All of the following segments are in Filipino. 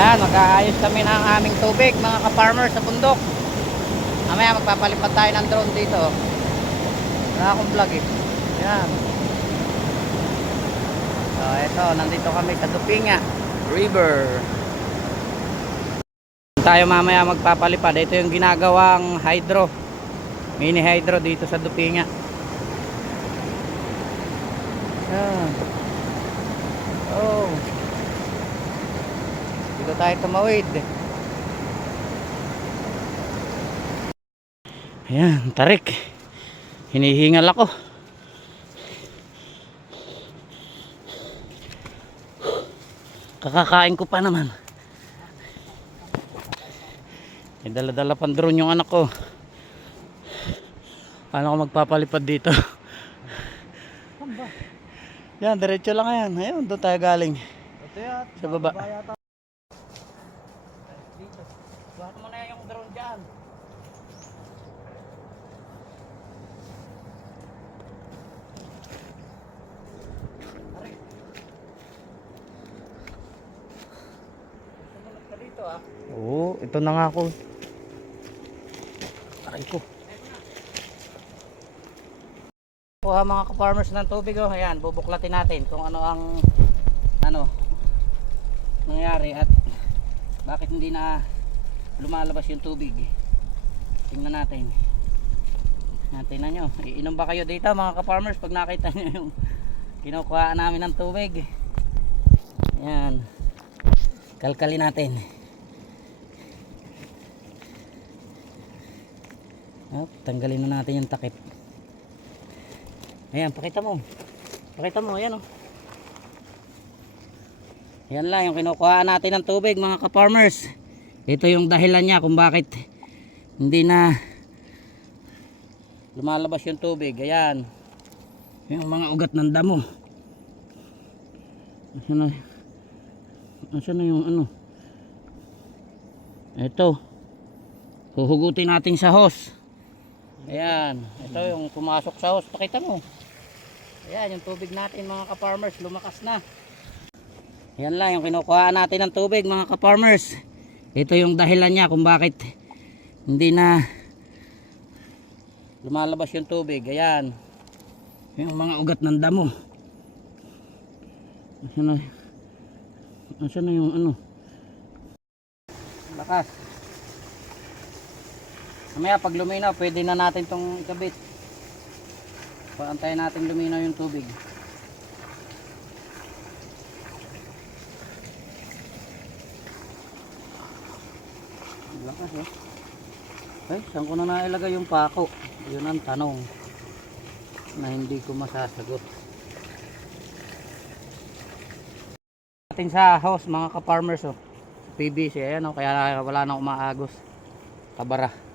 Yan, mag-aayos kami ng aming tubig mga ka-farmer sa bundok. Mamaya magpapalipad tayo ng drone dito. Wala akong vlog eh. Yan. So, eto, nandito kami sa Dupinga River. Tayo mamaya magpapalipad. Ito yung ginagawang hydro. Mini hydro dito sa Dupinga. Yan. Oh. Tayo tumawid. Ayan, tarik. Hinihingal ako. Kakakain ko pa naman. May dala-dala pang drone yung anak ko. Paano ko magpapalipad dito? Yan, diretso lang yan. Ayun, doon tayo galing. Sa baba. Dito. Buhat mo na yung drone dyan. Aray. Dito ah. Oo, ito na nga ako. Aray ko. Kuha mga ka-farmers ng tubig oh. Ayan, bubuklatin natin kung ano ang ano nangyari at bakit hindi na lumalabas yung tubig. Tingnan natin. Natin na nyo. Iinom ba kayo dito mga ka-farmers pag nakita nyo yung kinukuha namin ng tubig. Ayan. Kalkalin natin. Oh, tanggalin na natin yung takip. Ayan, pakita mo. Pakita mo, ayan oh. Yan lang yung kinukuha natin ng tubig mga ka-farmers. Ito yung dahilan niya kung bakit hindi na lumalabas yung tubig. Ayan. Yung mga ugat ng damo. Nasaan na? Nasaan na yung ano? Ito. Huhugutin natin sa hose. Ayan. Ito yung pumasok sa hose. Pakita mo. Ayan yung tubig natin mga ka-farmers. Lumakas na. Yan lang yung kinukuha natin ng tubig mga ka-farmers. Ito yung dahilan niya kung bakit hindi na lumalabas yung tubig. Ayan. Yung mga ugat ng damo. Nasaan na? Nasaan na yung ano? Lakas. Mamaya pag luminaw, pwede na natin tong ikabit. Paantayin natin luminaw yung tubig. Lakas eh. Ay, saan ko na nailagay yung pako? Yun ang tanong na hindi ko masasagot. Atin sa house mga ka-farmers oh. PVC ayan oh, kaya wala nang umaagos. Tabara.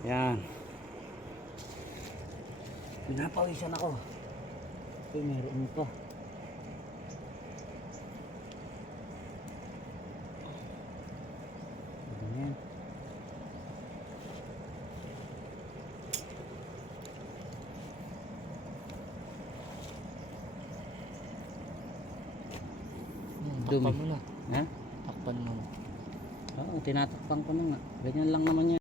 Yan. Pinapawisan ako. Ito meron pa. Ayan. Dumi. mo na. Ha? Takpan mo na. Oo, tinatakpan ko na nga. Ganyan lang naman yan.